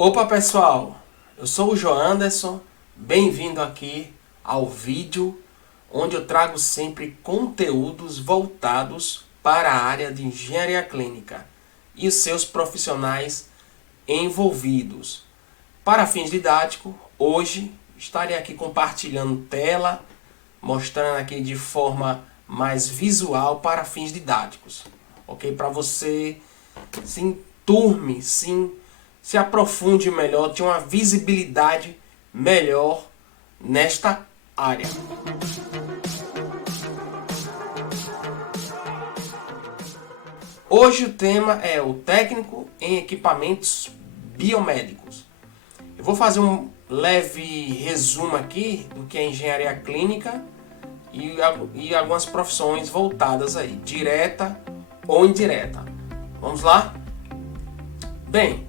Opa pessoal, eu sou o Joanderson, bem-vindo aqui ao vídeo onde eu trago sempre conteúdos voltados para a área de engenharia clínica e os seus profissionais envolvidos. Para fins didáticos, hoje estarei aqui compartilhando tela, mostrando aqui de forma mais visual para fins didáticos, ok? Para você se enturme, se aprofunde melhor, tenha uma visibilidade melhor nesta área. Hoje o tema é o técnico em equipamentos biomédicos. Eu vou fazer um leve resumo aqui do que é engenharia clínica e algumas profissões voltadas aí, direta ou indireta. Vamos lá? Bem,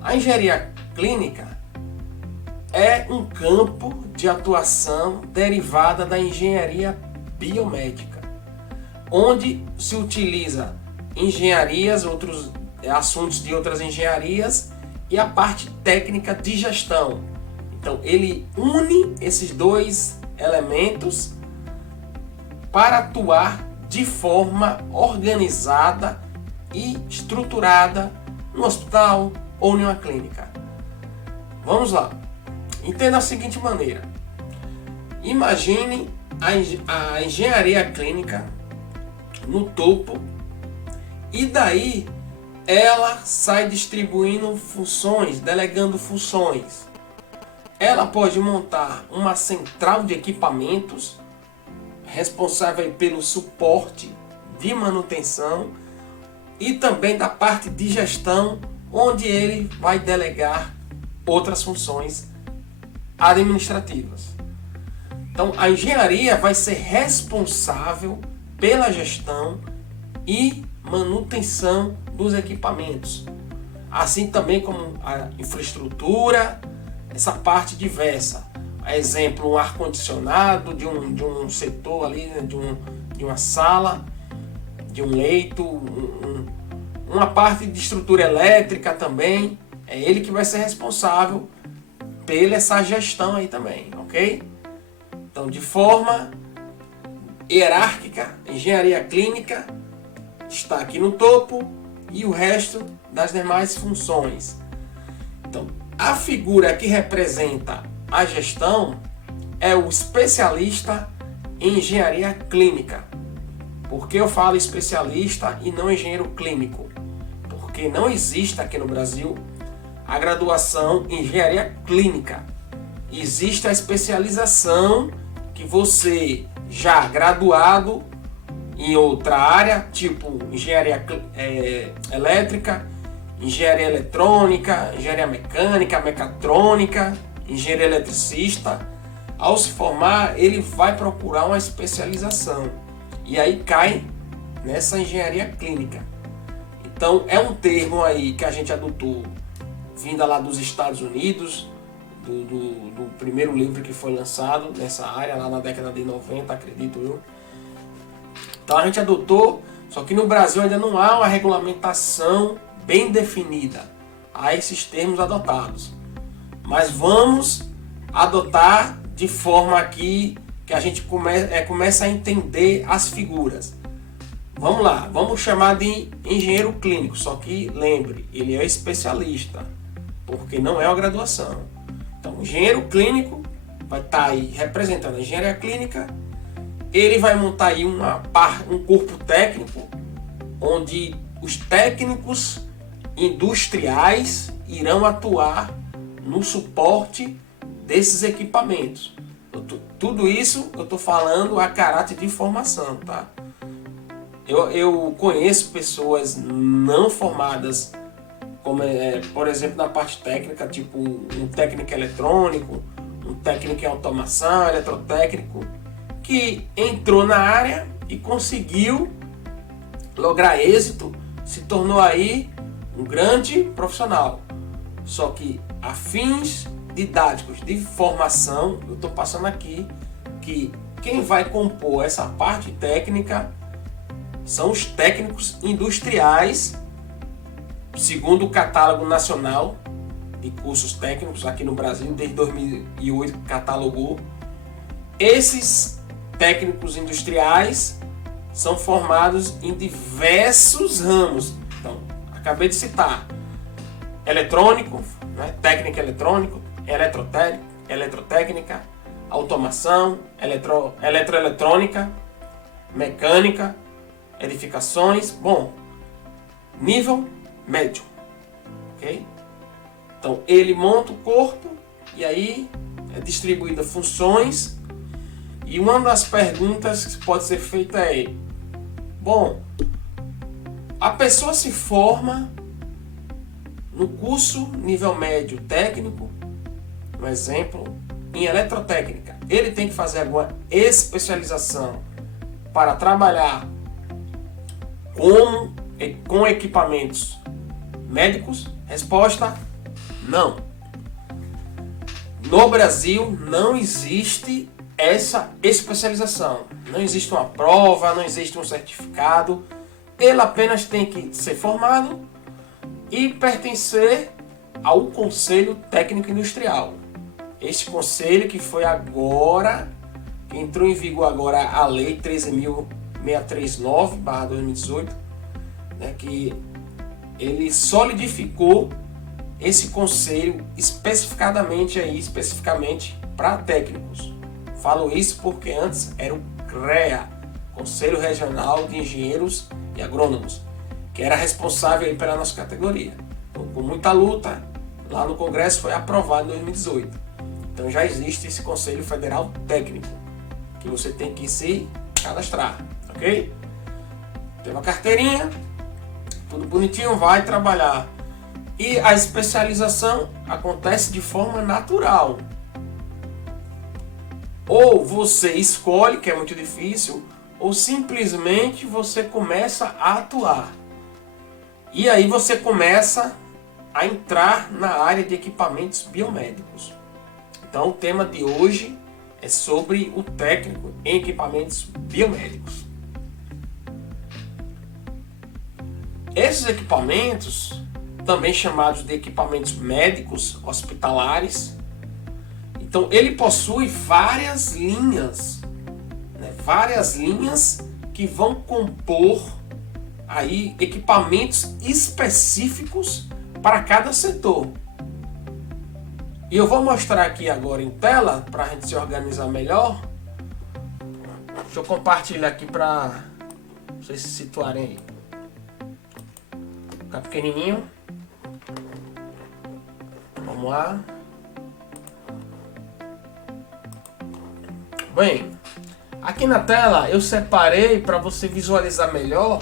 a engenharia clínica é um campo de atuação derivada da engenharia biomédica, onde se utiliza engenharias, outros assuntos de outras engenharias e a parte técnica de gestão. Então ele une esses dois elementos para atuar de forma organizada e estruturada no hospital ou em uma clínica. Vamos lá. Entenda da seguinte maneira. Imagine a engenharia clínica no topo e daí ela sai distribuindo funções, delegando funções. Ela pode montar uma central de equipamentos responsável pelo suporte de manutenção e também da parte de gestão, onde ele vai delegar outras funções administrativas. Então a engenharia vai ser responsável pela gestão e manutenção dos equipamentos, assim também como a infraestrutura, essa parte diversa. Exemplo, um ar-condicionado de um setor ali, de uma sala, de um leito, uma parte de estrutura elétrica também. É ele que vai ser responsável pela essa gestão aí também, ok? Então, de forma hierárquica, a engenharia clínica está aqui no topo e o resto das demais funções. Então, a figura que representa a gestão é o especialista em engenharia clínica. Por que eu falo especialista e não engenheiro clínico? Porque não existe aqui no Brasil a graduação em engenharia clínica. Existe a especialização que você já graduado em outra área, tipo engenharia elétrica, engenharia eletrônica, engenharia mecânica, mecatrônica, engenheiro eletricista. Ao se formar, ele vai procurar uma especialização e aí cai nessa engenharia clínica. Então é um termo aí que a gente adotou vinda lá dos Estados Unidos, do primeiro livro que foi lançado nessa área lá na década de 90, acredito eu. Então a gente adotou, só que no Brasil ainda não há uma regulamentação bem definida a esses termos adotados. Mas vamos adotar de forma aqui que a gente começa a entender as figuras. Vamos lá, vamos chamar de engenheiro clínico, só que lembre, ele é especialista, porque não é uma graduação. Então, o engenheiro clínico vai estar aí representando a engenharia clínica, ele vai montar aí um corpo técnico, onde os técnicos industriais irão atuar no suporte desses equipamentos. Tudo isso eu estou falando a caráter de formação, tá? Eu conheço pessoas não formadas, como por exemplo na parte técnica, tipo um técnico eletrônico, um técnico em automação, eletrotécnico, que entrou na área e conseguiu lograr êxito, se tornou aí um grande profissional. Só que a fins didáticos de formação, eu estou passando aqui que quem vai compor essa parte técnica são os técnicos industriais, segundo o catálogo nacional de cursos técnicos aqui no Brasil, desde 2008 catalogou. Esses técnicos industriais são formados em diversos ramos. Então, acabei de citar eletrônico, né? Técnica eletrônico, eletrotécnica, automação, eletroeletrônica, mecânica, edificações. Bom, nível médio, ok? Então ele monta o corpo e aí é distribuída funções. E uma das perguntas que pode ser feita é: bom, a pessoa se forma no curso nível médio técnico, um exemplo, em eletrotécnica. Ele tem que fazer alguma especialização para trabalhar com equipamentos médicos? Resposta: não. No Brasil não existe essa especialização. Não existe uma prova, não existe um certificado. Ele apenas tem que ser formado e pertencer ao Conselho Técnico Industrial. Este conselho que foi agora, que entrou em vigor agora a Lei 13.639/2018, né, que ele solidificou esse conselho especificamente para técnicos. Falo isso porque antes era o CREA, Conselho Regional de Engenheiros e Agrônomos, que era responsável pela nossa categoria. Então, com muita luta, lá no Congresso foi aprovado em 2018. Então já existe esse Conselho Federal Técnico, que você tem que se cadastrar, ok? Tem uma carteirinha, tudo bonitinho, vai trabalhar. E a especialização acontece de forma natural. Ou você escolhe, que é muito difícil, ou simplesmente você começa a atuar. E aí você começa a entrar na área de equipamentos biomédicos. Então o tema de hoje é sobre o técnico em equipamentos biomédicos. Esses equipamentos, também chamados de equipamentos médicos hospitalares, então ele possui várias linhas, né? Várias linhas que vão compor aí equipamentos específicos para cada setor. E eu vou mostrar aqui agora em tela para a gente se organizar melhor. Deixa eu compartilhar aqui para vocês se situarem aí. Ficar pequenininho. Vamos lá. Bem, aqui na tela eu separei para você visualizar melhor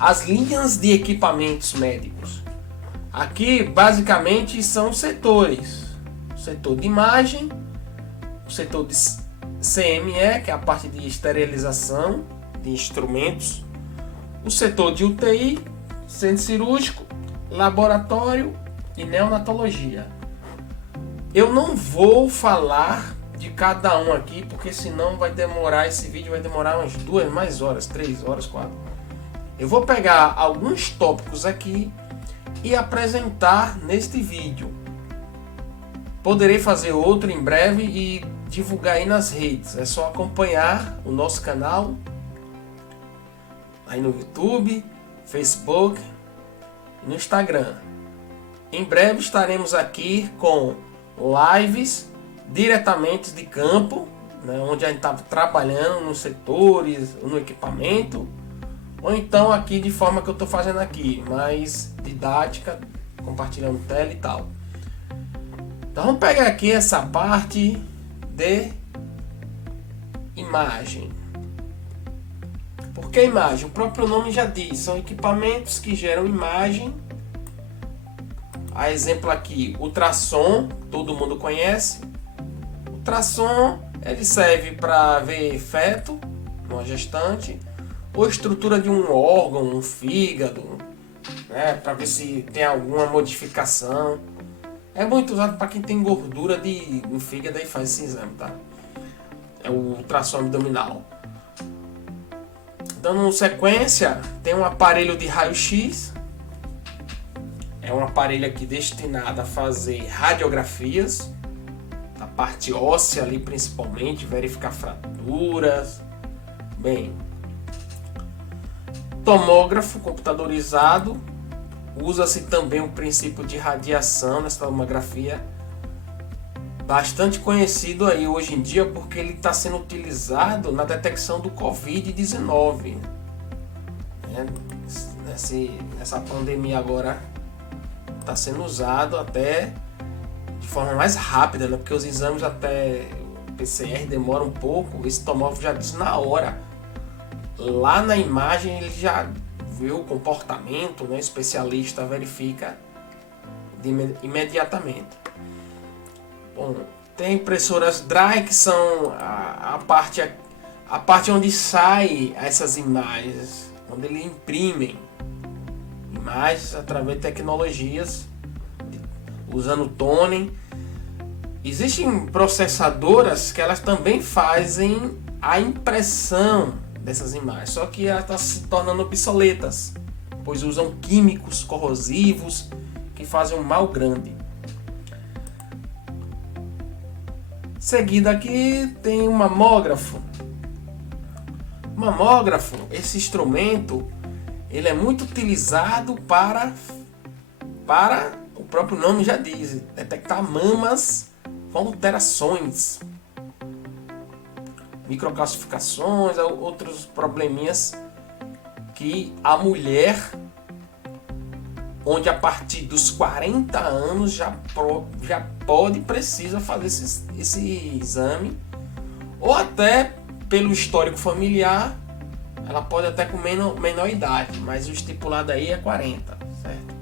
as linhas de equipamentos médicos. Aqui basicamente são setores: o setor de imagem, o setor de CME, que é a parte de esterilização de instrumentos, o setor de UTI, centro cirúrgico, laboratório e neonatologia. Eu não vou falar de cada um aqui, porque senão vai demorar, esse vídeo vai demorar umas 2 mais horas, 3 horas, 4. Eu vou pegar alguns tópicos aqui e apresentar neste vídeo. Poderei fazer outro em breve e divulgar aí nas redes. É só acompanhar o nosso canal aí no YouTube, Facebook e no Instagram. Em breve estaremos aqui com lives diretamente de campo, né, onde a gente está trabalhando nos setores, no equipamento, ou então aqui de forma que eu estou fazendo aqui, mais didática, compartilhando tela e tal. Então vamos pegar aqui essa parte de imagem. Por que imagem? O próprio nome já diz, são equipamentos que geram imagem. A exemplo aqui, ultrassom, todo mundo conhece. O ultrassom, ele serve para ver feto, uma gestante, ou estrutura de um órgão, um fígado, né, para ver se tem alguma modificação. É muito usado para quem tem gordura no fígado e faz esse exame, tá? É o ultrassom abdominal. Dando sequência, tem um aparelho de raio-x. é um aparelho aqui destinado a fazer radiografias, da parte óssea ali principalmente, verificar fraturas. Bem, tomógrafo computadorizado, usa-se também o princípio de radiação nessa tomografia, bastante conhecido aí hoje em dia porque ele está sendo utilizado na detecção do Covid-19. Nessa pandemia agora está sendo usado até de forma mais rápida, né? Porque os exames até PCR demoram um pouco. Esse tomógrafo já diz na hora, lá na imagem ele já vê o comportamento, né? O especialista verifica imediatamente. Bom, tem impressoras dry, que são a parte onde sai essas imagens, onde eles imprimem imagens através de tecnologias usando toning. Existem processadoras que elas também fazem a impressão dessas imagens, só que elas estão se tornando obsoletas, pois usam químicos corrosivos que fazem um mal grande. Seguido aqui tem o mamógrafo. O mamógrafo, esse instrumento, ele é muito utilizado para o próprio nome já diz, detectar mamas com alterações, microcalcificações, outros probleminhas que a mulher, onde a partir dos 40 anos já precisa fazer esse exame, ou até pelo histórico familiar, ela pode até com menor idade, mas o estipulado aí é 40, certo?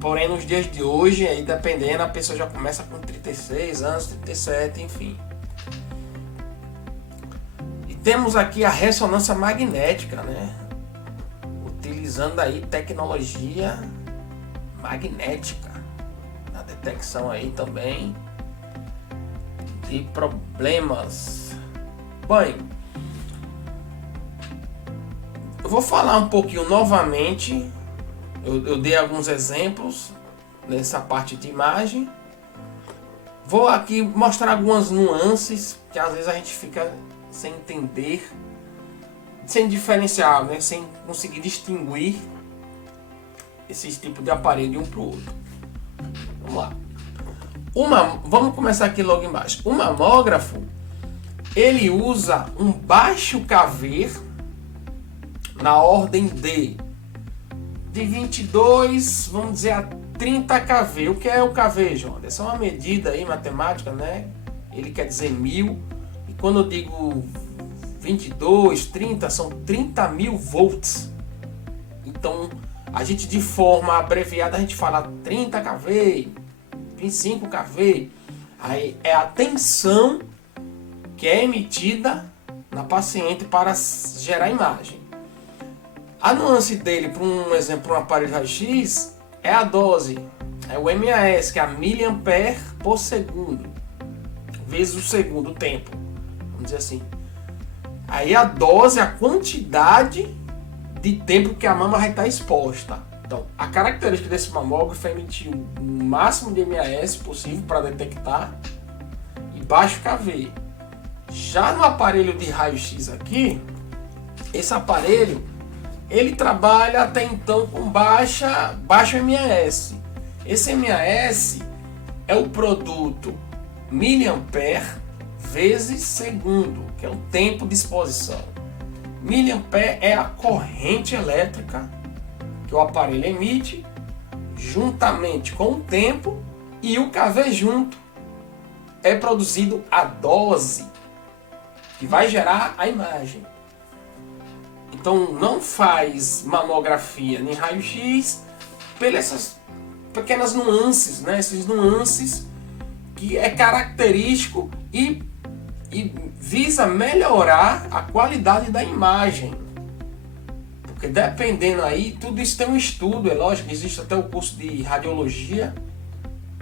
Porém, nos dias de hoje, aí dependendo, a pessoa já começa com 36 anos, 37, enfim. E temos aqui a ressonância magnética, né? Utilizando aí tecnologia magnética na detecção aí também de problemas. Bem, eu vou falar um pouquinho novamente. Eu dei alguns exemplos nessa parte de imagem. Vou aqui mostrar algumas nuances que às vezes a gente fica sem entender, sem diferenciar, né? Sem conseguir distinguir esses tipos de aparelho de um para o outro. Vamos lá. Vamos começar aqui logo embaixo. O mamógrafo, ele usa um baixo kV na ordem de 22, vamos dizer, a 30 kV. O que é o kV, João? Essa é uma medida aí matemática, né? Ele quer dizer 1000. E quando eu digo 22, 30, são 30.000 volts. Então, a gente de forma abreviada, a gente fala 30 kV, 25 kV. Aí é a tensão que é emitida na paciente para gerar imagem. A nuance dele, para um exemplo, um aparelho de raio-x, é a dose. É o MAS, que é a miliampere por segundo, vezes o segundo, o tempo. Vamos dizer assim. Aí a dose é a quantidade de tempo que a mama vai estar exposta. Então, a característica desse mamógrafo é emitir o máximo de MAS possível para detectar e baixo kV. Já no aparelho de raio-x aqui, esse aparelho ele trabalha até então com baixo MAS. Esse MAS é o produto miliampere vezes segundo, que é o tempo de exposição. Miliampere é a corrente elétrica que o aparelho emite juntamente com o tempo, e o kV junto é produzido a dose que vai gerar a imagem. Então não faz mamografia nem raio-x pelas pequenas nuances, né? Essas nuances que é característico e visa melhorar a qualidade da imagem. Porque dependendo aí, tudo isso tem um estudo, é lógico, existe até o curso de radiologia,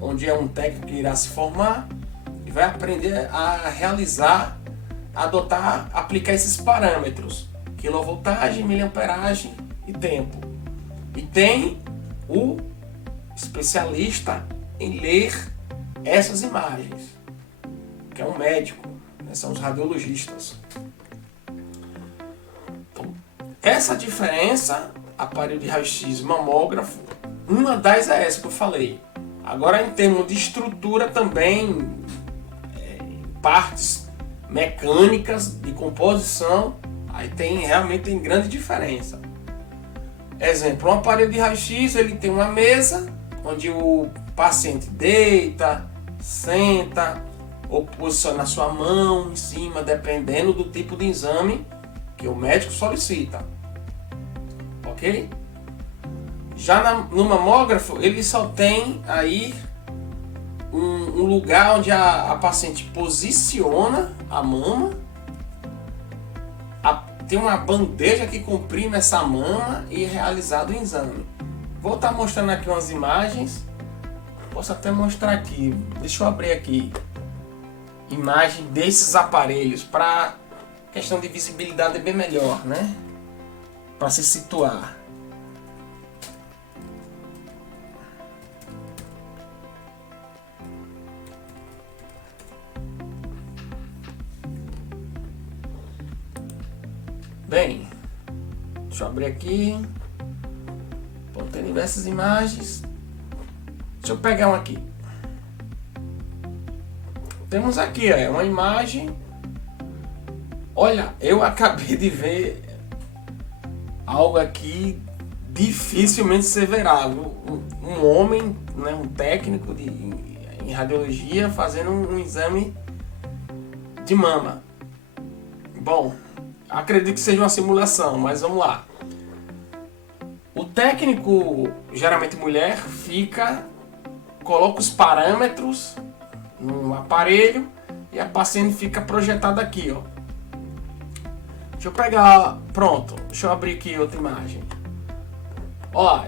onde é um técnico que irá se formar e vai aprender a realizar, adotar, aplicar esses parâmetros. Quilovoltagem, miliamperagem e tempo. E tem o especialista em ler essas imagens, que é um médico, né? São os radiologistas. Então, essa diferença, aparelho de raio-x, mamógrafo, uma das é essa que eu falei. Agora, em termos de estrutura também, partes mecânicas de composição, aí realmente tem grande diferença. Exemplo, um aparelho de raio-x, ele tem uma mesa onde o paciente deita, senta ou posiciona a sua mão em cima, dependendo do tipo de exame que o médico solicita. Ok? Já no mamógrafo, ele só tem aí um lugar onde a paciente posiciona a mama, tem uma bandeja que comprime essa mama e é realizado o exame. Vou estar mostrando aqui umas imagens, posso até mostrar aqui, deixa eu abrir aqui, imagem desses aparelhos, para questão de visibilidade é bem melhor, né? Para se situar. Bem, deixa eu abrir aqui. Bom, tem diversas imagens. Deixa eu pegar uma aqui. Temos aqui uma imagem. Olha, eu acabei de ver algo aqui dificilmente severável. Um homem, né, um técnico em radiologia fazendo um exame de mama. Bom, acredito que seja uma simulação, mas vamos lá. O técnico, geralmente mulher, coloca os parâmetros no aparelho e a paciente fica projetada aqui, ó. Deixa eu pegar, pronto, deixa eu abrir aqui outra imagem. Ó,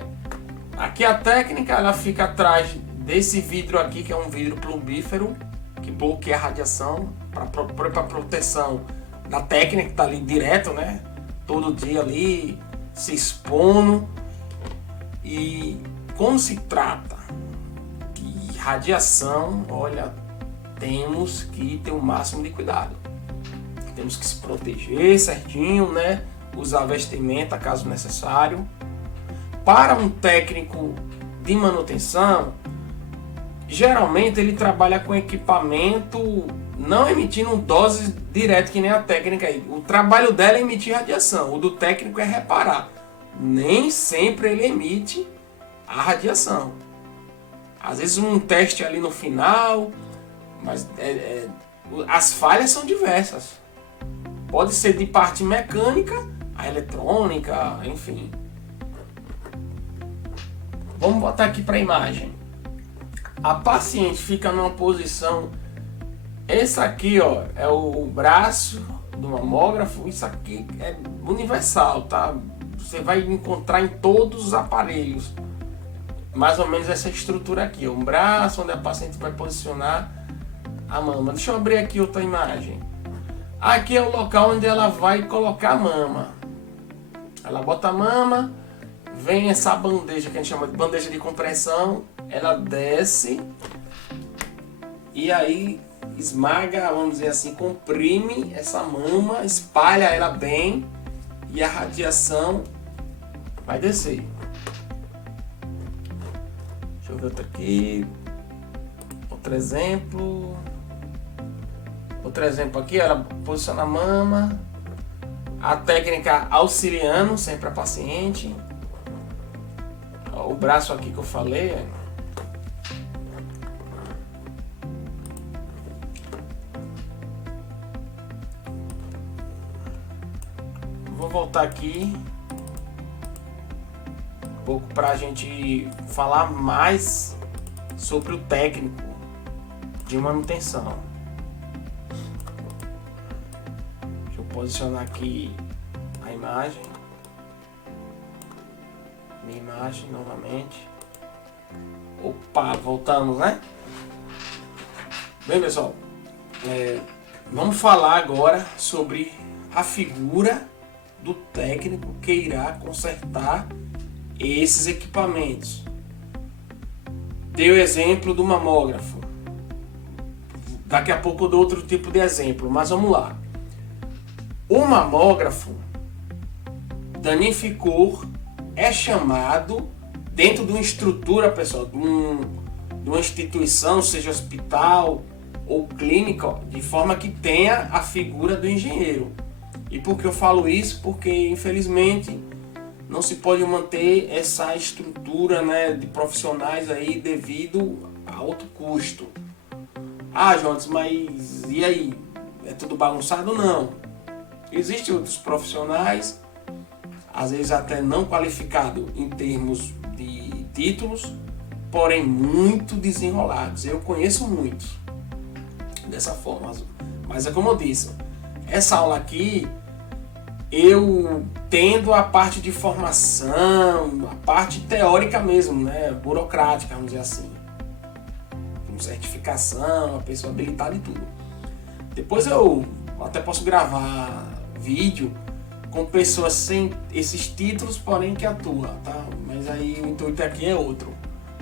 aqui a técnica, ela fica atrás desse vidro aqui, que é um vidro plumbífero, que bloqueia a radiação, para proteção da técnica que está ali direto, né? Todo dia ali, se expondo. E como se trata de radiação, olha, temos que ter o máximo de cuidado. Temos que se proteger certinho, né? Usar vestimenta caso necessário. Para um técnico de manutenção, geralmente ele trabalha com equipamento não emitindo doses direto que nem a técnica aí. O trabalho dela é emitir radiação, o do técnico é reparar. Nem sempre ele emite a radiação. Às vezes um teste ali no final, mas as falhas são diversas. Pode ser de parte mecânica, a eletrônica, enfim. Vamos botar aqui para a imagem. A paciente fica numa posição. Esse aqui, ó, é o braço do mamógrafo. Isso aqui é universal, tá? Você vai encontrar em todos os aparelhos. Mais ou menos essa estrutura aqui, ó, um braço onde a paciente vai posicionar a mama. Deixa eu abrir aqui outra imagem. Aqui é o local onde ela vai colocar a mama. Ela bota a mama, vem essa bandeja que a gente chama de bandeja de compressão, ela desce e aí esmaga, vamos dizer assim, comprime essa mama, espalha ela bem e a radiação vai descer. Deixa eu ver outro aqui. Outro exemplo. Outro exemplo aqui, ela posiciona a mama. A técnica auxiliando sempre a paciente. O braço aqui que eu falei. Vou voltar aqui um pouco para a gente falar mais sobre o técnico de manutenção. Deixa eu posicionar aqui a imagem. Minha imagem novamente. Opa, voltamos, né? Bem, pessoal, vamos falar agora sobre a figura do técnico que irá consertar esses equipamentos. dei o exemplo do mamógrafo. Daqui a pouco eu dou outro tipo de exemplo, mas vamos lá. O mamógrafo danificou, é chamado dentro de uma estrutura, pessoal, de uma instituição, seja hospital ou clínica, de forma que tenha a figura do engenheiro. E por que eu falo isso? Porque infelizmente não se pode manter essa estrutura, né, de profissionais aí devido a alto custo. Ah, Jones, mas e aí? É tudo bagunçado? Não. Existem outros profissionais, às vezes até não qualificados em termos de títulos, porém muito desenrolados. Eu conheço muitos dessa forma. Mas é como eu disse, essa aula aqui eu tendo a parte de formação, a parte teórica mesmo, né, burocrática, vamos dizer assim. Certificação, a pessoa habilitada e tudo. Depois eu até posso gravar vídeo com pessoas sem esses títulos, porém que atuam, tá? Mas aí o intuito aqui é outro.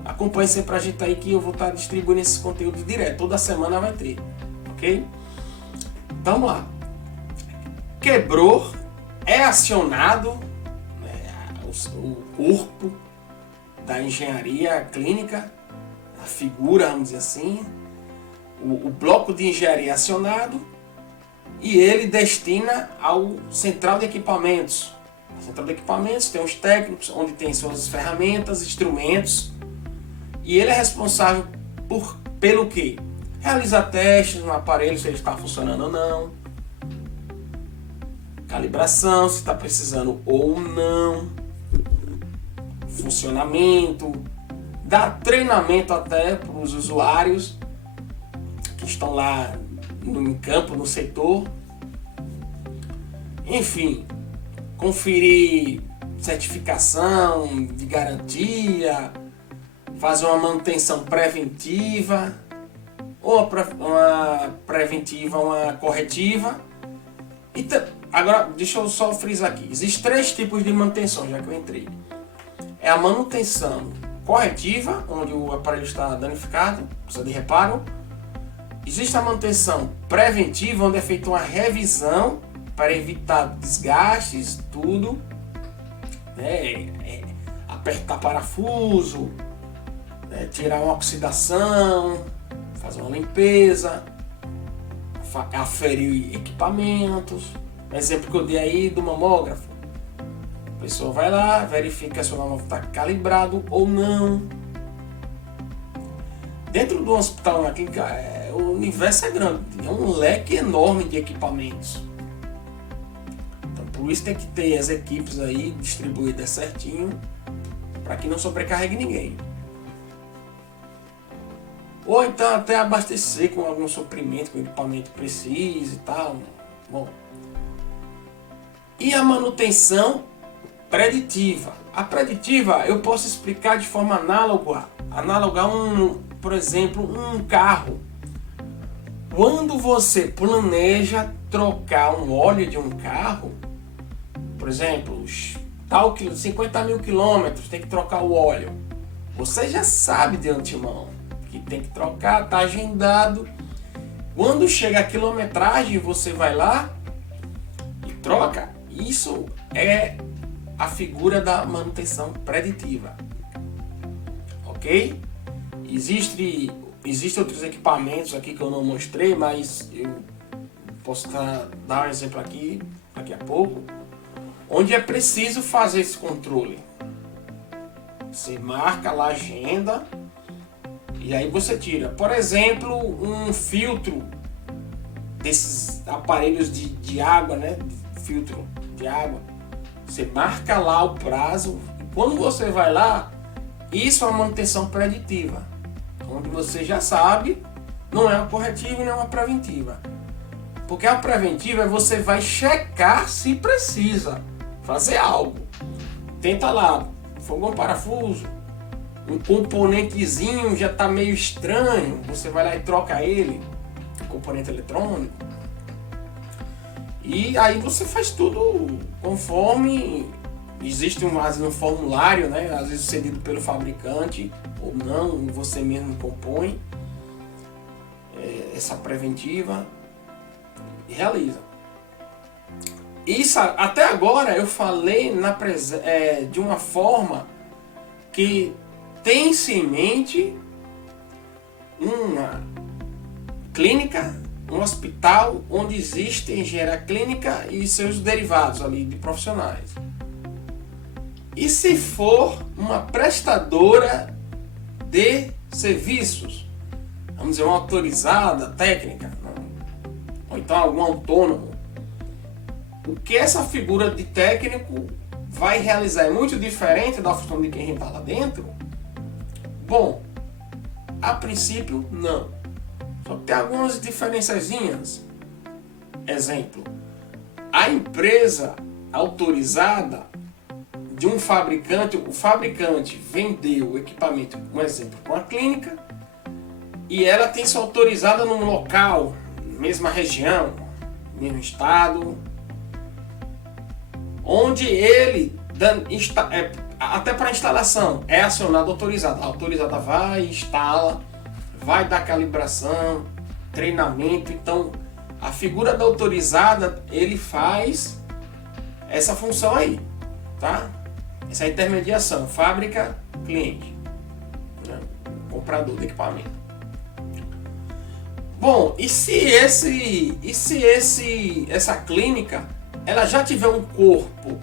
Acompanhe sempre a gente aí que eu vou estar distribuindo esses conteúdos direto. Toda semana vai ter, ok? Então vamos lá. Quebrou, é acionado, né, o corpo da engenharia clínica, a figura, vamos dizer assim, o bloco de engenharia acionado, e ele destina ao central de equipamentos. A central de equipamentos tem os técnicos, onde tem suas ferramentas, instrumentos, e ele é responsável pelo quê? Realizar testes no aparelho, se ele está funcionando ou não, calibração, se está precisando ou não, funcionamento, dar treinamento até para os usuários que estão lá em campo, no setor. Enfim, conferir certificação de garantia, fazer uma manutenção preventiva, ou uma preventiva, uma corretiva. E agora, deixa eu só frisar aqui. Existem 3 tipos de manutenção, já que eu entrei. É a manutenção corretiva, onde o aparelho está danificado, precisa de reparo. Existe a manutenção preventiva, onde é feita uma revisão para evitar desgastes, tudo. Apertar parafuso, tirar uma oxidação, fazer uma limpeza, aferir equipamentos. Exemplo que eu dei aí do mamógrafo. A pessoa vai lá, verifica se o mamógrafo está calibrado ou não. Dentro do hospital, na clínica, o universo é grande, é um leque enorme de equipamentos. Então, por isso tem que ter as equipes aí distribuídas certinho, para que não sobrecarregue ninguém. Ou então até abastecer com algum suprimento, com equipamento preciso e tal. Bom. E a manutenção preditiva. A preditiva eu posso explicar de forma análoga por exemplo, um carro. Quando você planeja trocar um óleo de um carro, por exemplo, 50 mil quilômetros, tem que trocar o óleo. Você já sabe de antemão que tem que trocar, está agendado. Quando chega a quilometragem, você vai lá e troca. Isso é a figura da manutenção preditiva, ok? Existem outros equipamentos aqui que eu não mostrei, mas eu posso dar um exemplo aqui, daqui a pouco, onde é preciso fazer esse controle. Você marca lá a agenda e aí você tira. Por exemplo, um filtro desses aparelhos de água, né? Filtro de água. Você marca lá o prazo. E quando você vai lá, isso é uma manutenção preditiva, onde você já sabe, não é uma corretiva e não é uma preventiva. Porque a preventiva é você vai checar se precisa fazer algo. Tenta lá, fogão parafuso, um componentezinho já está meio estranho, você vai lá e troca ele, componente eletrônico. E aí você faz tudo conforme Existe às vezes um formulário, né? Às vezes cedido pelo fabricante ou não, e você mesmo compõe essa preventiva e realiza. Isso até agora eu falei de uma forma que tem-se em mente uma clínica, um hospital onde existe engenharia clínica e seus derivados ali de profissionais. E se for uma prestadora de serviços, vamos dizer, uma autorizada técnica, ou então algum autônomo, o que essa figura de técnico vai realizar é muito diferente da função de quem está lá dentro? Bom, a princípio não. Só que tem algumas diferençazinhas. Exemplo, a empresa autorizada de um fabricante, o fabricante vendeu o equipamento, um exemplo, com a clínica, e ela tem se autorizada num local, mesma região, mesmo estado, onde ele, até para instalação, é acionado autorizado. A autorizada vai, instala, vai dar calibração, treinamento. Então, a figura da autorizada, ele faz essa função aí, tá? Essa intermediação, fábrica, cliente, né? Comprador do equipamento. Bom, e se essa clínica ela já tiver um corpo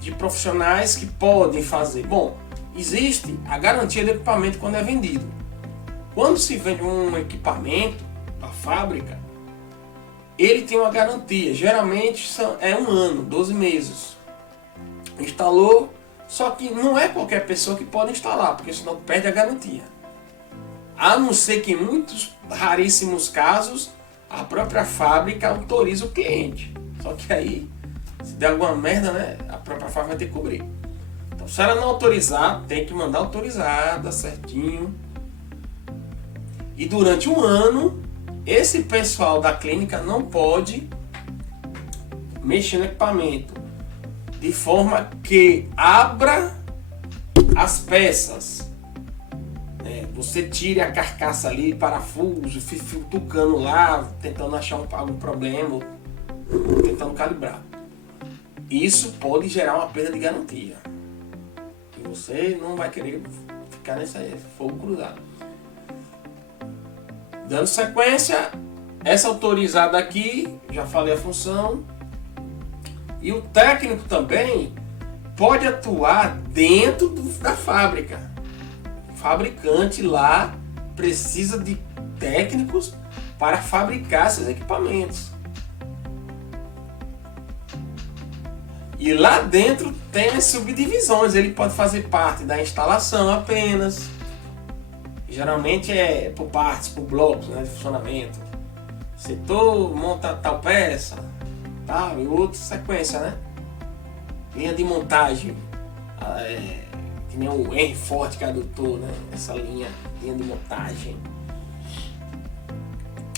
de profissionais que podem fazer? Bom, existe a garantia do equipamento quando é vendido. Quando se vende um equipamento da fábrica, ele tem uma garantia, geralmente é 1 ano, 12 meses. Instalou, só que não é qualquer pessoa que pode instalar, porque senão perde a garantia. A não ser que em muitos raríssimos casos a própria fábrica autoriza o cliente. Só que aí, se der alguma merda, né, a própria fábrica vai ter que cobrir. Então, se ela não autorizar, tem que mandar autorizada certinho. E durante 1 ano, esse pessoal da clínica não pode mexer no equipamento de forma que abra as peças. Você tire a carcaça ali, parafuso, futucando lá, tentando achar algum problema, tentando calibrar. Isso pode gerar uma perda de garantia. E você não vai querer ficar nesse fogo cruzado. Dando sequência, essa autorizada aqui, já falei a função. E o técnico também pode atuar dentro da fábrica. O fabricante lá precisa de técnicos para fabricar seus equipamentos. E lá dentro tem as subdivisões. Ele pode fazer parte da instalação apenas. Geralmente é por partes, por blocos, né, de funcionamento. Setor monta tal peça, tal, e outra sequência, né? Linha de montagem, que nem o R Forte que adotou, né? Essa linha de montagem.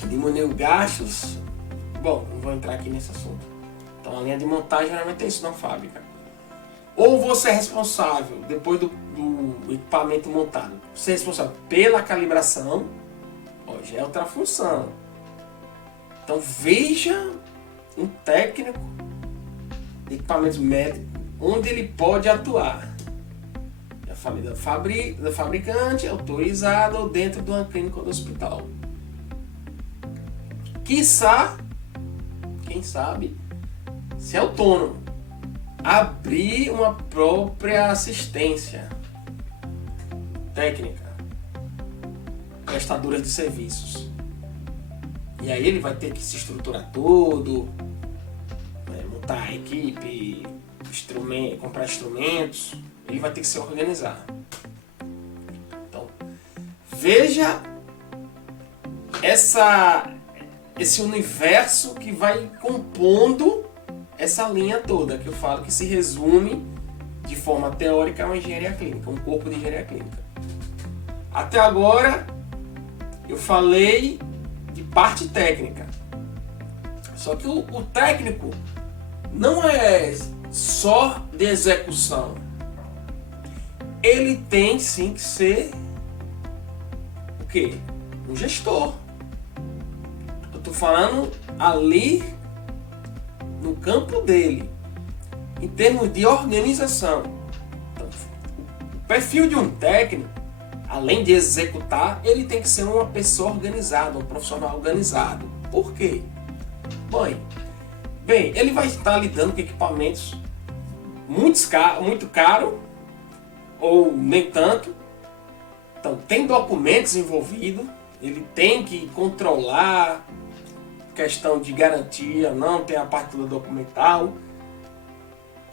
Diminuiu gastos. Bom, não vou entrar aqui nesse assunto. Então a linha de montagem geralmente é isso na fábrica. Ou você é responsável, depois do equipamento montado, você é responsável pela calibração, já é outra função. Então veja um técnico de equipamentos médicos onde ele pode atuar. Já falei da fabricante, autorizado ou dentro de uma clínica ou do hospital. Quiçá, quem sabe, se é autônomo, abrir uma própria assistência técnica, prestadora de serviços. E aí ele vai ter que se estruturar todo, montar a equipe, comprar instrumentos, ele vai ter que se organizar. Então, veja esse universo que vai compondo essa linha toda, que eu falo que se resume de forma teórica a uma engenharia clínica, um corpo de engenharia clínica. Até agora eu falei de parte técnica. Só que o técnico não é só de execução. Ele tem sim que ser o quê? Um gestor. Eu estou falando ali no campo dele, em termos de organização. Então, o perfil de um técnico, além de executar, ele tem que ser uma pessoa organizada, um profissional organizado. Por quê? Bem, ele vai estar lidando com equipamentos muito caro ou nem tanto. Então tem documentos envolvidos, ele tem que controlar questão de garantia, não tem a parte do documental.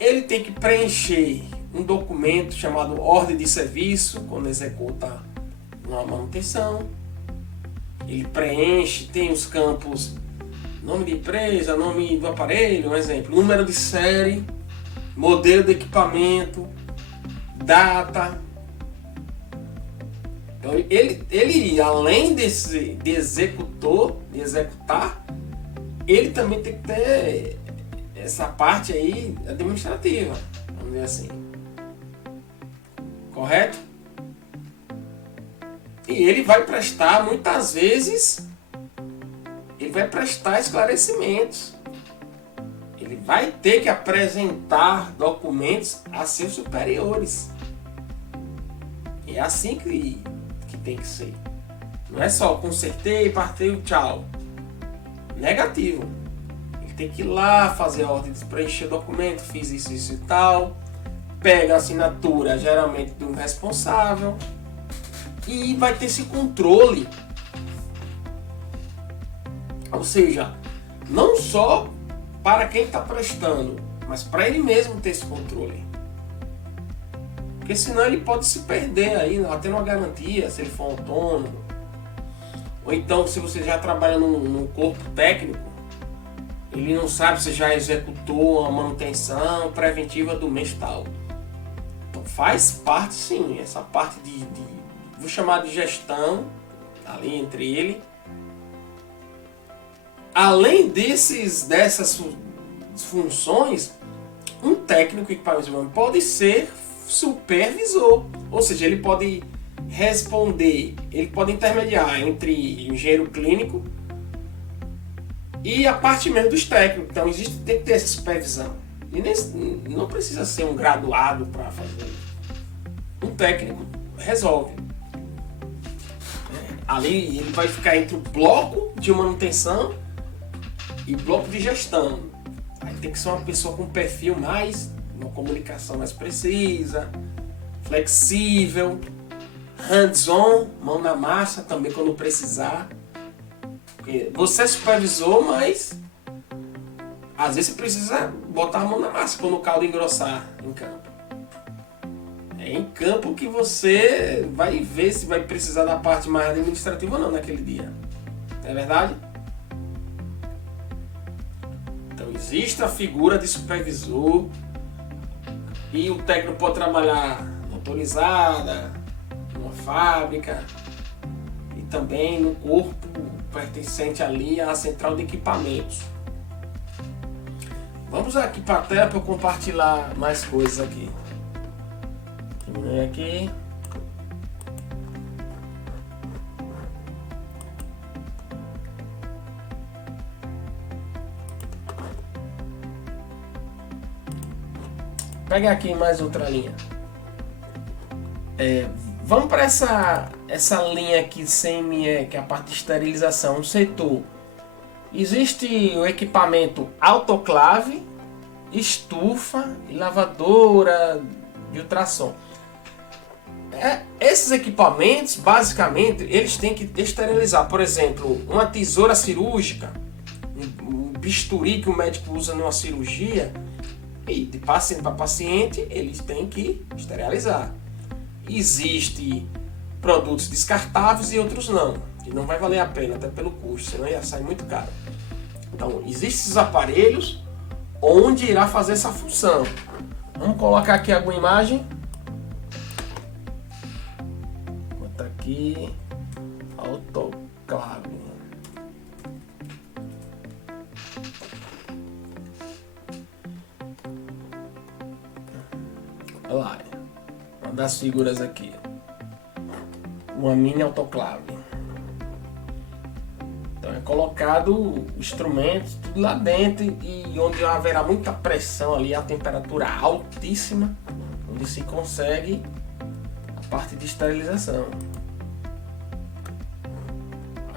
Ele tem que preencher um documento chamado ordem de serviço quando executa uma manutenção. Ele preenche, tem os campos nome de empresa, nome do aparelho, um exemplo, número de série, modelo de equipamento, data. Então ele além de executar, ele também tem que ter essa parte aí administrativa, vamos dizer assim. Correto? E ele vai prestar, muitas vezes, ele vai prestar esclarecimentos. Ele vai ter que apresentar documentos a seus superiores. E é assim que tem que ser. Não é só consertei, partiu, tchau. Negativo. Ele tem que ir lá fazer a ordem de preencher o documento, fiz isso e tal. Pega a assinatura, geralmente, de um responsável. E vai ter esse controle. Ou seja, não só para quem está prestando, mas para ele mesmo ter esse controle. Porque senão ele pode se perder aí, até uma garantia, se ele for autônomo. Ou então, se você já trabalha num corpo técnico, ele não sabe se já executou a manutenção preventiva do mês tal. Então faz parte sim, essa parte vou chamar de gestão, ali entre ele. Além dessas funções, um técnico de equipamento pode ser supervisor, ou seja, ele pode responder, ele pode intermediar entre engenheiro clínico e a parte mesmo dos técnicos. Então tem que ter essa supervisão. E não precisa ser um graduado para fazer. Um técnico resolve. Ali ele vai ficar entre o bloco de manutenção e bloco de gestão. Aí tem que ser uma pessoa com um perfil uma comunicação mais precisa, flexível, hands-on, mão na massa também quando precisar. Porque você é supervisor, mas às vezes você precisa botar a mão na massa quando o caldo engrossar em campo. É em campo que você vai ver se vai precisar da parte mais administrativa ou não naquele dia. Não é verdade? Então existe a figura de supervisor e o técnico pode trabalhar motorizada, numa fábrica e também no corpo pertencente ali à central de equipamentos. Vamos aqui para a tela para eu compartilhar mais coisas aqui. Diminuir aqui. Pega aqui mais outra linha. Vamos para essa linha aqui CME, que é a parte de esterilização, um setor. Existe o equipamento autoclave, estufa e lavadora de ultrassom. Esses equipamentos, basicamente, eles têm que esterilizar. Por exemplo, uma tesoura cirúrgica, um bisturi que o médico usa numa cirurgia, e de paciente para paciente, eles têm que esterilizar. Existem produtos descartáveis e outros não, que não vai valer a pena, até pelo custo, senão ia sair muito caro. Então, existem esses aparelhos onde irá fazer essa função. Vamos colocar aqui alguma imagem. Vou botar aqui autoclave. Olha lá, uma das figuras aqui. Uma mini autoclave. Então é colocado instrumentos tudo lá dentro e onde haverá muita pressão ali, a temperatura altíssima, onde se consegue a parte de esterilização.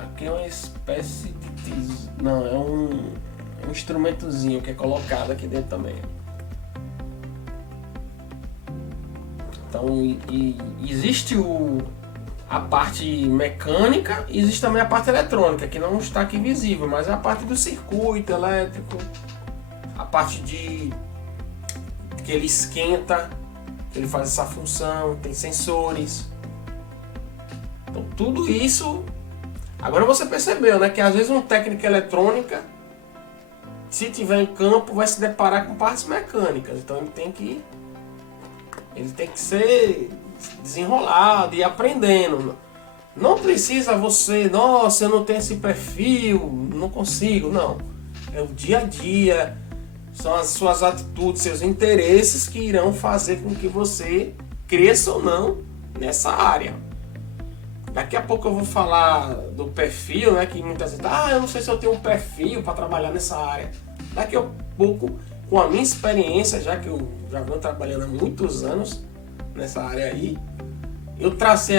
Aqui é uma espécie de não, é um instrumentozinho que é colocado aqui dentro também. Então existe a parte mecânica e existe também a parte eletrônica, que não está aqui visível, mas é a parte do circuito elétrico, a parte de que ele esquenta, que ele faz essa função, tem sensores. Então tudo isso. Agora você percebeu, né, que às vezes um técnico eletrônica, se tiver em campo, vai se deparar com partes mecânicas. Então ele tem que ser desenrolado e aprendendo. Não precisa você, nossa, eu não tenho esse perfil, não consigo, não. É o dia a dia, são as suas atitudes, seus interesses que irão fazer com que você cresça ou não nessa área. Daqui a pouco eu vou falar do perfil, né, que muitas vezes, eu não sei se eu tenho um perfil para trabalhar nessa área. Daqui a pouco, com a minha experiência, já que eu já venho trabalhando há muitos anos nessa área aí, eu tracei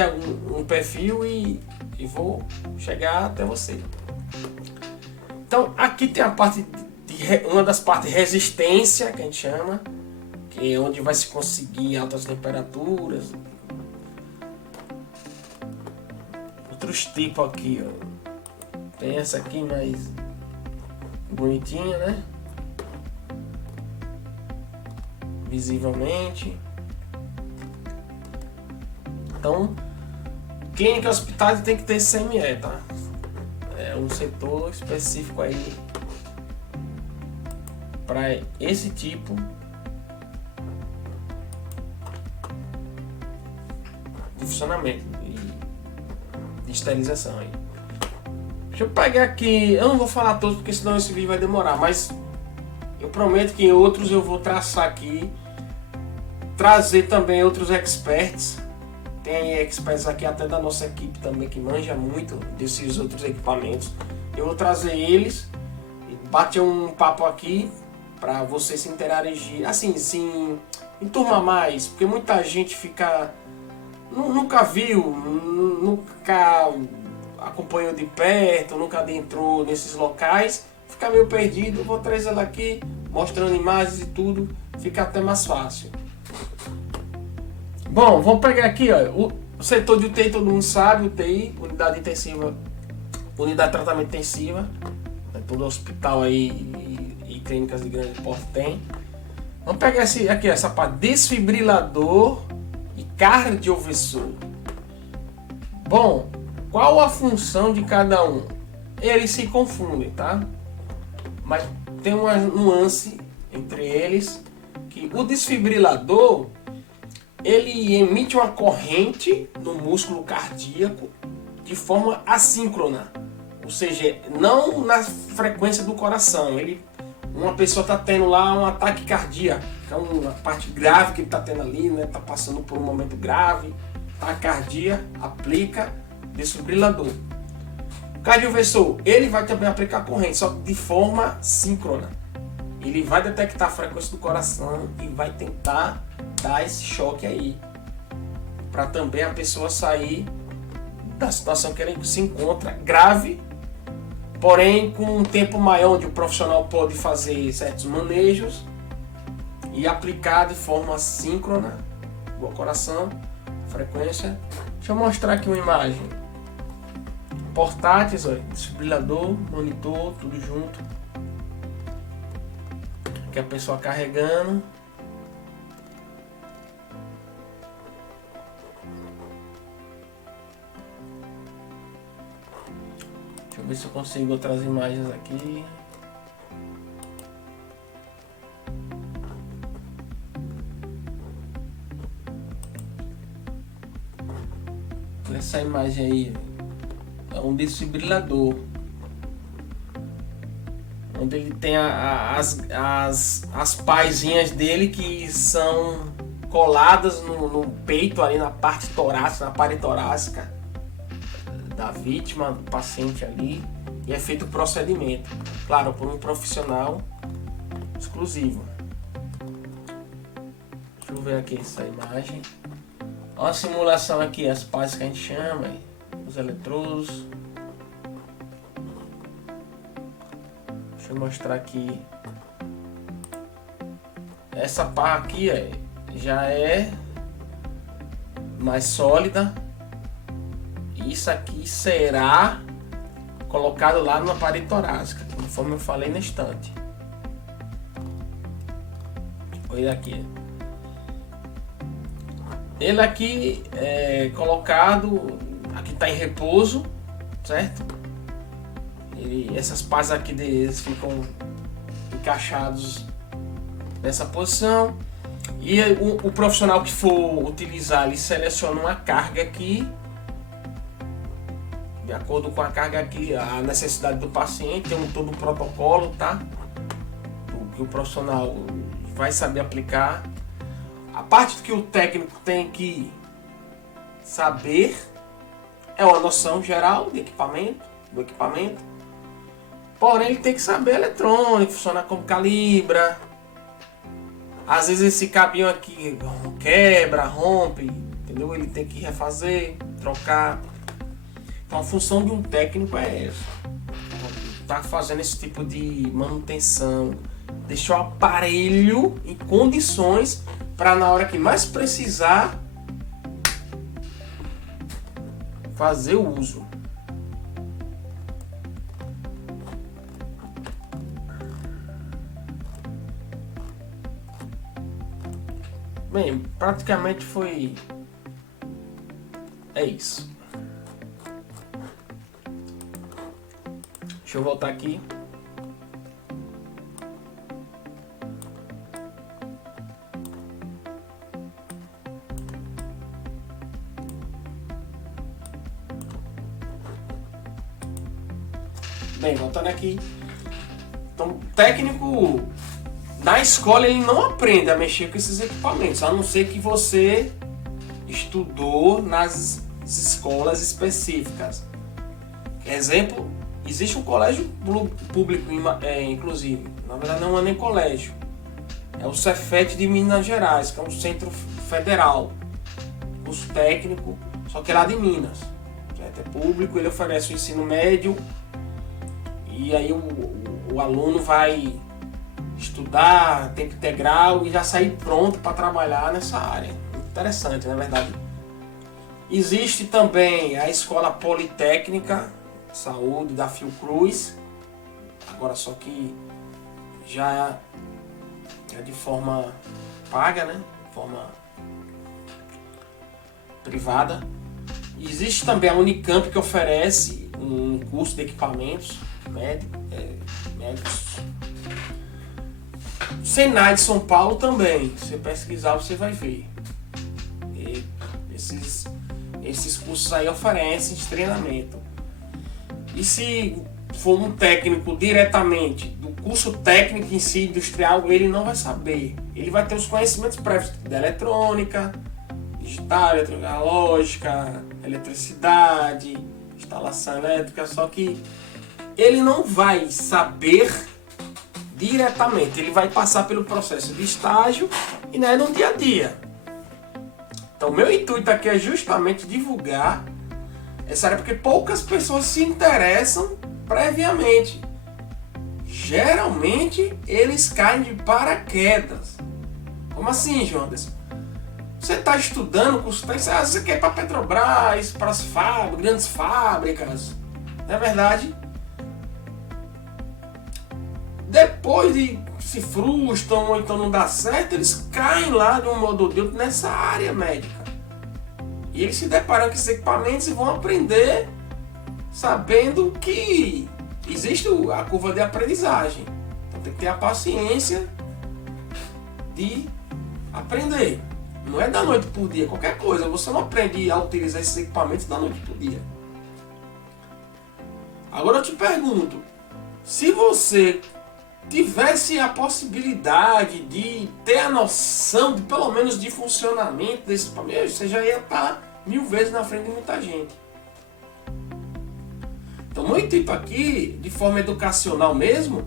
um perfil e vou chegar até você. Então aqui tem a parte uma das partes de resistência, que a gente chama, que é onde vai se conseguir altas temperaturas. Outros tipos aqui, ó. Tem essa aqui mais bonitinha, né? Visivelmente. Então, clínica e hospitais tem que ter CME, tá? É um setor específico aí para esse tipo de funcionamento de esterilização aí. Deixa eu pegar aqui, eu não vou falar todos porque senão esse vídeo vai demorar, mas eu prometo que em outros eu vou traçar aqui, trazer também outros experts. Tem experts aqui até da nossa equipe também que manja muito desses outros equipamentos. Eu vou trazer eles e bater um papo aqui para você se interagir, assim, sim, enturmar mais, porque muita gente fica nunca viu, nunca acompanhou de perto, nunca adentrou nesses locais, fica meio perdido. Vou trazer ela aqui, mostrando imagens e tudo, fica até mais fácil. Bom, vamos pegar aqui, ó, o setor de UTI, todo mundo sabe, UTI, unidade intensiva, unidade de tratamento intensiva, todo hospital aí e clínicas de grande porte tem. Vamos pegar aqui, essa parte, desfibrilador e cardioversor. Bom, qual a função de cada um? Eles se confundem, tá? Mas tem uma nuance entre eles, que o desfibrilador, ele emite uma corrente no músculo cardíaco de forma assíncrona, ou seja, não na frequência do coração. Uma pessoa está tendo lá um ataque cardíaco, é uma parte grave que ele está tendo ali, né? Está passando por um momento grave, taquicardia, aplica desfibrilador. O cardioversor, ele vai também aplicar corrente, só que de forma síncrona. Ele vai detectar a frequência do coração e vai tentar dar esse choque aí, para também a pessoa sair da situação que ele se encontra grave, porém com um tempo maior, onde o profissional pode fazer certos manejos e aplicar de forma síncrona o coração, frequência. Deixa eu mostrar aqui uma imagem. Portáteis, ó, desfibrilador, monitor, tudo junto. Aqui a pessoa carregando. Deixa eu ver se eu consigo outras imagens aqui. Essa imagem aí é um desfibrilador, onde ele tem as paizinhas dele, que são coladas no peito, ali na parte torácica, na parede torácica da vítima, do paciente ali, e é feito o procedimento, claro, por um profissional exclusivo. Deixa eu ver aqui essa imagem. Olha a simulação aqui, as partes que a gente chama, os eletrodos. Deixa eu mostrar aqui. Essa pá aqui já é mais sólida. Isso aqui será colocado lá na parede torácica, conforme eu falei na estante. Olha aqui. Ele aqui é colocado, aqui está em repouso, certo? Essas partes aqui deles ficam encaixados nessa posição. E o profissional que for utilizar, ele seleciona uma carga aqui, de acordo com a carga aqui, a necessidade do paciente, tem todo um protocolo, tá? Que o profissional vai saber aplicar. A parte que o técnico tem que saber é uma noção geral do equipamento. Porém, ele tem que saber eletrônico, funcionar como calibra. Às vezes esse cabinho aqui quebra, rompe, entendeu? Ele tem que refazer, trocar. Então a função de um técnico é essa. Tá fazendo esse tipo de manutenção, deixar o aparelho em condições para na hora que mais precisar fazer o uso. Bem, praticamente é isso. Deixa eu voltar aqui. Bem, voltando aqui. Então, o técnico na escola ele não aprende a mexer com esses equipamentos, a não ser que você estudou nas escolas específicas. Exemplo, existe um colégio público, inclusive, na verdade não é nem colégio, é o Cefet de Minas Gerais, que é um centro federal, curso técnico, só que é lá de Minas, certo? É público, ele oferece o ensino médio, e aí o aluno vai estudar tempo integral e já sair pronto para trabalhar nessa área. Interessante, na verdade. Existe também a Escola Politécnica de Saúde da Fiocruz, agora só que já é de forma paga, né? De forma privada. Existe também a Unicamp, que oferece um curso de equipamentos médicos. Senai de São Paulo também, se você pesquisar você vai ver. E esses cursos aí oferecem esse treinamento. E se for um técnico diretamente do curso técnico em si, industrial, ele não vai saber. Ele vai ter os conhecimentos prévios da eletrônica, digital, eletrônica, lógica, eletricidade, instalação elétrica, só que ele não vai saber diretamente, ele vai passar pelo processo de estágio e não é no dia a dia. Então, meu intuito aqui é justamente divulgar essa área, porque poucas pessoas se interessam previamente. Geralmente, eles caem de paraquedas. Como assim, Jonas? Você está estudando curso técnico, você quer ir para a Petrobras, para as grandes fábricas. Não é verdade? Depois de se frustram ou então não dá certo, eles caem lá de um modo ou de outro nessa área médica. E eles se deparam com esses equipamentos e vão aprender sabendo que existe a curva de aprendizagem. Então tem que ter a paciência de aprender. Não é da noite por dia, qualquer coisa. Você não aprende a utilizar esses equipamentos da noite por dia. Agora eu te pergunto, se você tivesse a possibilidade de ter a noção, de, pelo menos, de funcionamento desse equipamento, você já ia estar 1000 vezes na frente de muita gente. Então, meu intuito aqui, de forma educacional mesmo,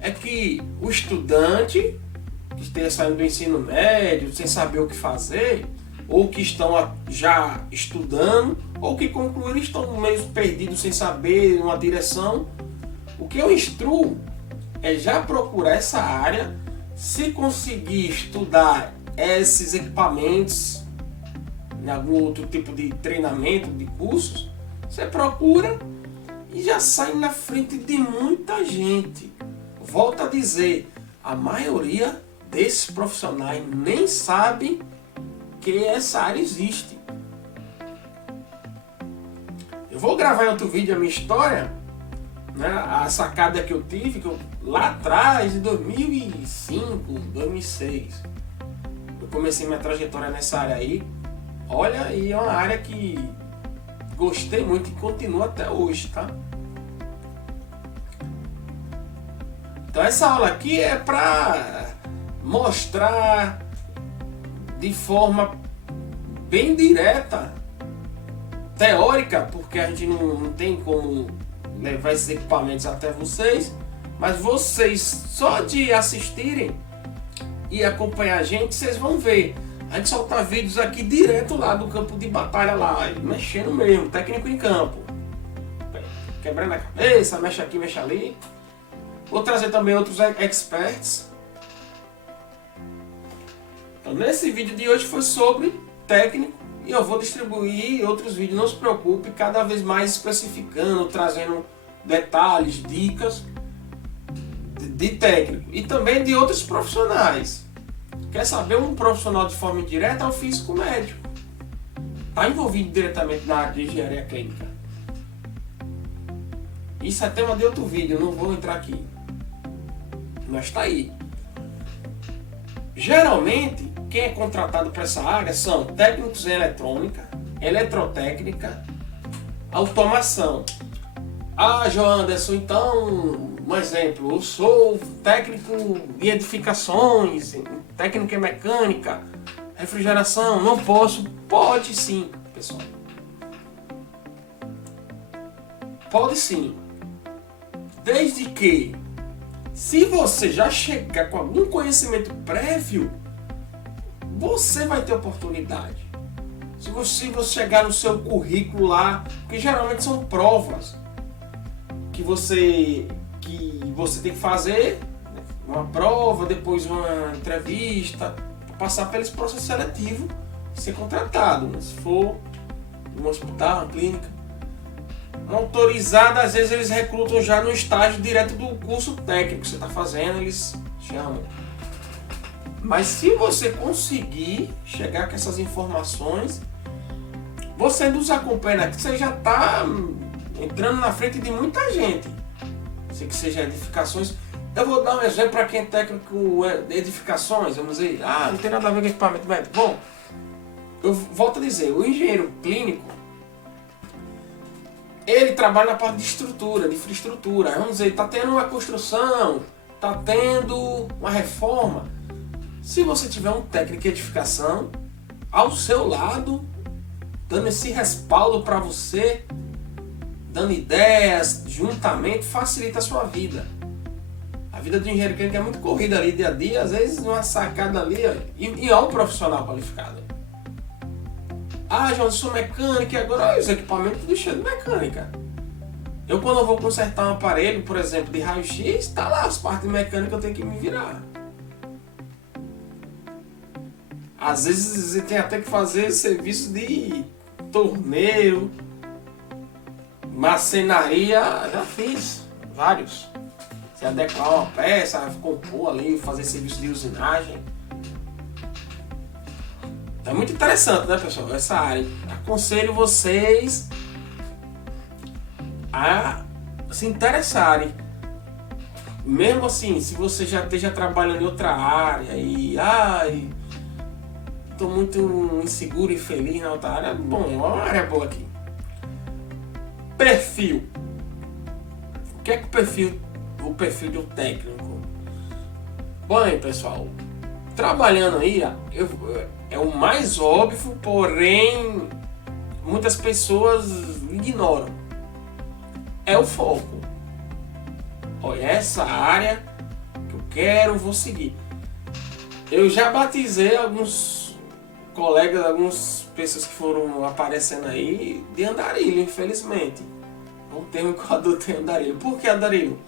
é que o estudante que esteja saindo do ensino médio, sem saber o que fazer, ou que estão já estudando, ou que concluíram e estão meio perdidos sem saber uma direção, o que eu instruo é já procurar essa área. Se conseguir estudar esses equipamentos em algum outro tipo de treinamento, de cursos, você procura e já sai na frente de muita gente. Volto a dizer, a maioria desses profissionais nem sabe que essa área existe. Eu vou gravar em outro vídeo a minha história, né, a sacada que eu tive, lá atrás, em 2005, 2006, eu comecei minha trajetória nessa área aí. Olha, e é uma área que gostei muito e continua até hoje, tá? Então essa aula aqui é para mostrar de forma bem direta, teórica, porque a gente não tem como levar esses equipamentos até vocês, mas vocês só de assistirem e acompanhar a gente, vocês vão ver. A gente solta vídeos aqui direto lá do campo de batalha lá, mexendo mesmo, técnico em campo, quebrando a cabeça, mexe aqui, mexe ali. Vou trazer também outros experts. Então, nesse vídeo de hoje foi sobre técnico e eu vou distribuir outros vídeos, não se preocupe, cada vez mais especificando, trazendo detalhes, dicas de técnico e também de outros profissionais. Quer saber, um profissional de forma indireta é o físico médico. Está envolvido diretamente na área de engenharia clínica. Isso é tema de outro vídeo, eu não vou entrar aqui. Mas está aí. Geralmente, quem é contratado para essa área são técnicos em eletrônica, eletrotécnica, automação. Ah, João Anderson, então, um exemplo, eu sou técnico em edificações, técnico em mecânica, refrigeração, não posso? Pode sim, pessoal. Pode sim. Desde que, se você já chegar com algum conhecimento prévio, você vai ter oportunidade. Se você chegar no seu currículo lá, porque geralmente são provas que você tem que fazer, uma prova, depois uma entrevista, passar pelo processo seletivo e ser contratado. Se for um hospital, uma clínica, uma autorizada, às vezes eles recrutam já no estágio direto do curso técnico que você está fazendo, eles chamam. Mas se você conseguir chegar com essas informações, você nos acompanha aqui, você já está entrando na frente de muita gente. Se que seja edificações, eu vou dar um exemplo para quem é técnico de edificações, vamos dizer, não tem nada a ver com equipamento médico. Bom, eu volto a dizer, o engenheiro clínico, ele trabalha na parte de estrutura, de infraestrutura. Vamos dizer, está tendo uma construção, está tendo uma reforma. Se você tiver um técnico de edificação ao seu lado, dando esse respaldo para você, dando ideias, juntamente, facilita a sua vida. A vida do engenheiro clínico é muito corrida ali, dia a dia, às vezes uma sacada ali, e é um profissional qualificado. João, eu sou mecânico e agora os equipamentos tudo cheio de mecânica. Eu, quando eu vou consertar um aparelho, por exemplo, de raio-x, está lá as partes mecânicas que eu tenho que me virar. Às vezes você tem até que fazer serviço de torneiro, marcenaria, já fiz vários. Você adequar uma peça, compor ali, fazer serviço de usinagem. É muito interessante, né, pessoal, essa área. Aconselho vocês a se interessarem. Mesmo assim, se você já esteja trabalhando em outra área e estou muito inseguro e feliz na outra área, bom, é uma área boa aqui. Perfil. O que é que o perfil do técnico? Bom aí, pessoal, trabalhando aí, é o mais óbvio, porém muitas pessoas ignoram. É o foco. Olha, essa área que eu quero, vou seguir. Eu já batizei alguns colegas, algumas pessoas que foram aparecendo aí de andarilho, infelizmente. O termo que eu adotei é andarilho. Por que andarilho?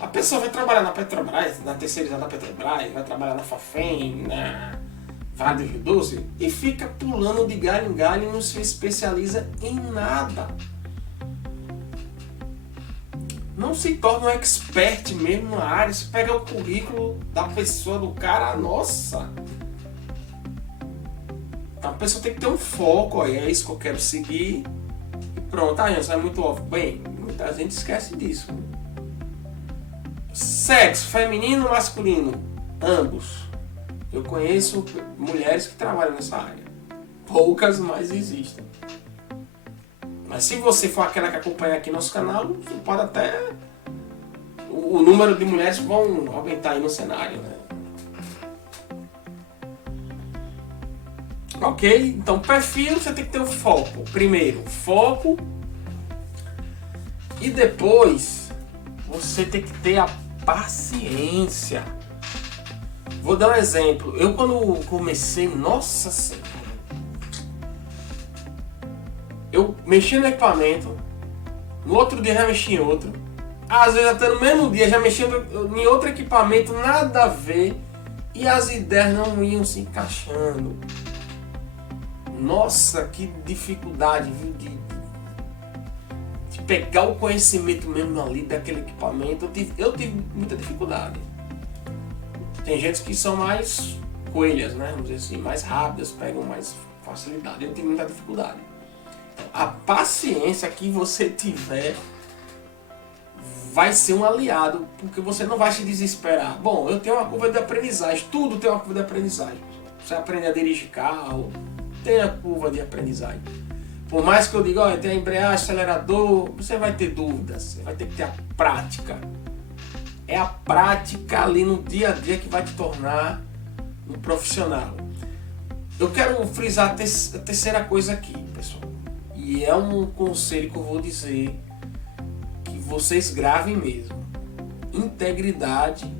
A pessoa vai trabalhar na Petrobras, na terceirizada da Petrobras, vai trabalhar na Fafem, na Vale do Rio Doce e fica pulando de galho em galho e não se especializa em nada. Não se torna um expert mesmo na área. Se pega o currículo da pessoa, do cara, nossa. Então a pessoa tem que ter um foco, ó, é isso que eu quero seguir. E pronto, isso é muito óbvio. Bem, muita gente esquece disso. Sexo, feminino ou masculino? Ambos. Eu conheço mulheres que trabalham nessa área. Poucas, mas existem. Mas se você for aquela que acompanha aqui nosso canal, você pode até... O número de mulheres vão aumentar aí no cenário, né? Ok, então perfil você tem que ter o foco. Primeiro, foco. E depois, você tem que ter a paciência. Vou dar um exemplo. Eu quando comecei, nossa senhora, eu mexi no equipamento, no outro dia já mexi em outro, às vezes até no mesmo dia já mexi em outro equipamento, nada a ver, e as ideias não iam se encaixando. Nossa, que dificuldade, viu, de pegar o conhecimento mesmo ali daquele equipamento. Eu tive muita dificuldade. Tem gente que são mais coelhas, né? Vamos dizer assim, mais rápidas, pegam mais facilidade. Eu tive muita dificuldade. Então, a paciência que você tiver vai ser um aliado, porque você não vai se desesperar. Bom, eu tenho uma curva de aprendizagem, tudo tem uma curva de aprendizagem. Você aprende a dirigir carro, tem a curva de aprendizagem. Por mais que eu diga, olha, tem a embreagem, acelerador, você vai ter dúvidas, você vai ter que ter a prática. É a prática ali no dia a dia que vai te tornar um profissional. Eu quero frisar a terceira coisa aqui, pessoal. E é um conselho que eu vou dizer, que vocês gravem mesmo. Integridade,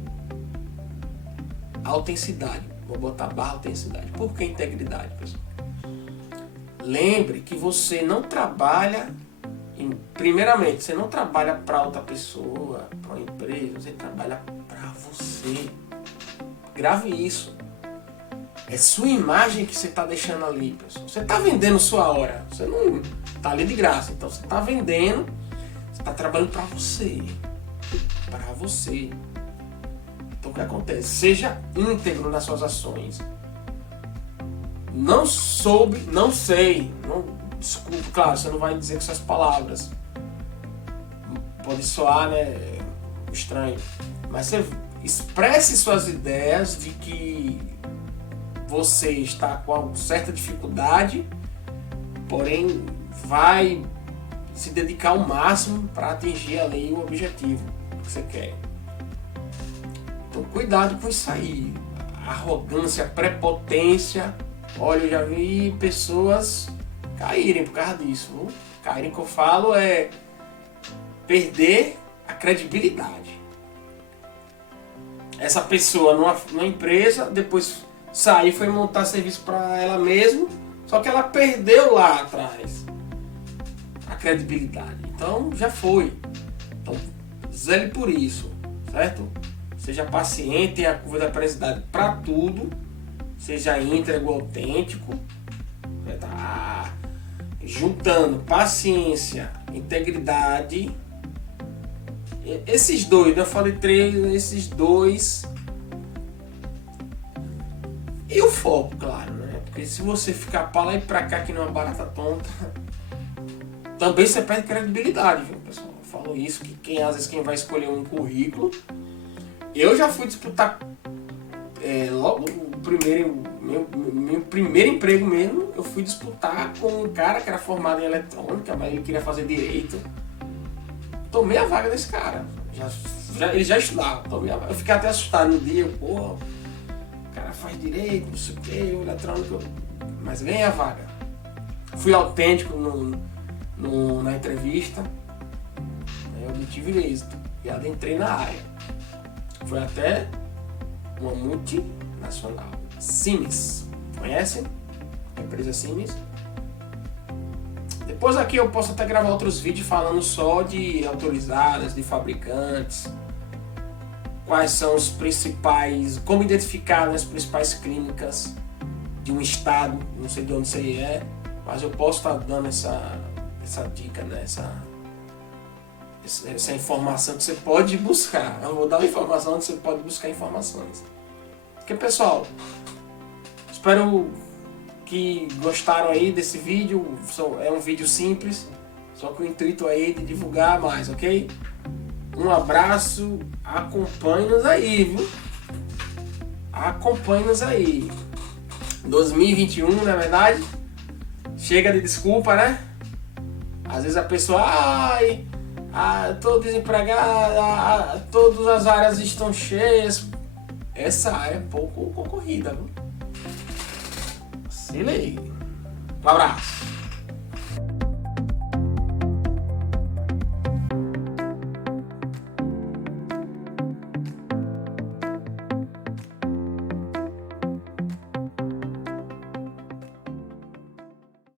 autenticidade. Vou botar barra autenticidade. Por que integridade, pessoal? Lembre que você não trabalha... Primeiramente, você não trabalha para outra pessoa, para uma empresa, você trabalha para você. Grave isso. É sua imagem que você está deixando ali, pessoal. Você está vendendo sua hora, você não está ali de graça. Então você está vendendo, você está trabalhando para você. Para você. Então o que acontece? Seja íntegro nas suas ações. Não soube, não sei, não... Desculpa, claro, você não vai dizer com essas palavras. Pode soar, né, estranho. Mas você expresse suas ideias de que você está com certa dificuldade, porém vai se dedicar ao máximo para atingir ali o objetivo que você quer. Então cuidado com isso aí. Arrogância, prepotência. Olha, eu já vi pessoas caírem por causa disso. Caírem, que eu falo, é perder a credibilidade. Essa pessoa numa empresa, depois saiu e foi montar serviço para ela mesma, só que ela perdeu lá atrás a credibilidade. Então já foi. Então zele por isso, certo? Seja paciente, tenha a curva da aprendizagem para tudo, seja íntegro, autêntico. Tá juntando paciência, integridade, esses dois, eu falei três, esses dois, e o foco, claro, né? Porque se você ficar para lá e para cá que não é uma barata tonta, também você perde credibilidade, viu, pessoal? Eu falo isso, que às vezes quem vai escolher um currículo, eu já fui disputar logo o primeiro, meu primeiro emprego mesmo, eu fui disputar com um cara que era formado em eletrônica, mas ele queria fazer direito. Tomei a vaga desse cara. Eles já estudavam. Então, eu fiquei até assustado no dia. Pô, o cara faz direito, não sei o que, eletrônico. Mas ganhei a vaga. Fui autêntico na entrevista. Eu obtive êxito. E adentrei na área. Foi até uma multinacional. Siemens. Conhecem? A empresa Siemens. Depois aqui eu posso até gravar outros vídeos falando só de autorizadas, de fabricantes, quais são os principais, como identificar as principais clínicas de um estado, não sei de onde você é, mas eu posso estar dando essa dica, né? Essa informação que você pode buscar. Eu vou dar uma informação onde você pode buscar informações. Porque, pessoal, espero que gostaram aí desse vídeo. É um vídeo simples, só com o intuito aí de divulgar mais, ok? Um abraço, acompanhe-nos aí, viu? Acompanhe-nos aí. 2021, na verdade, chega de desculpa, né? Às vezes a pessoa, tô desempregado, todas as áreas estão cheias. Essa área é pouco concorrida, viu? Se liga. Um abraço.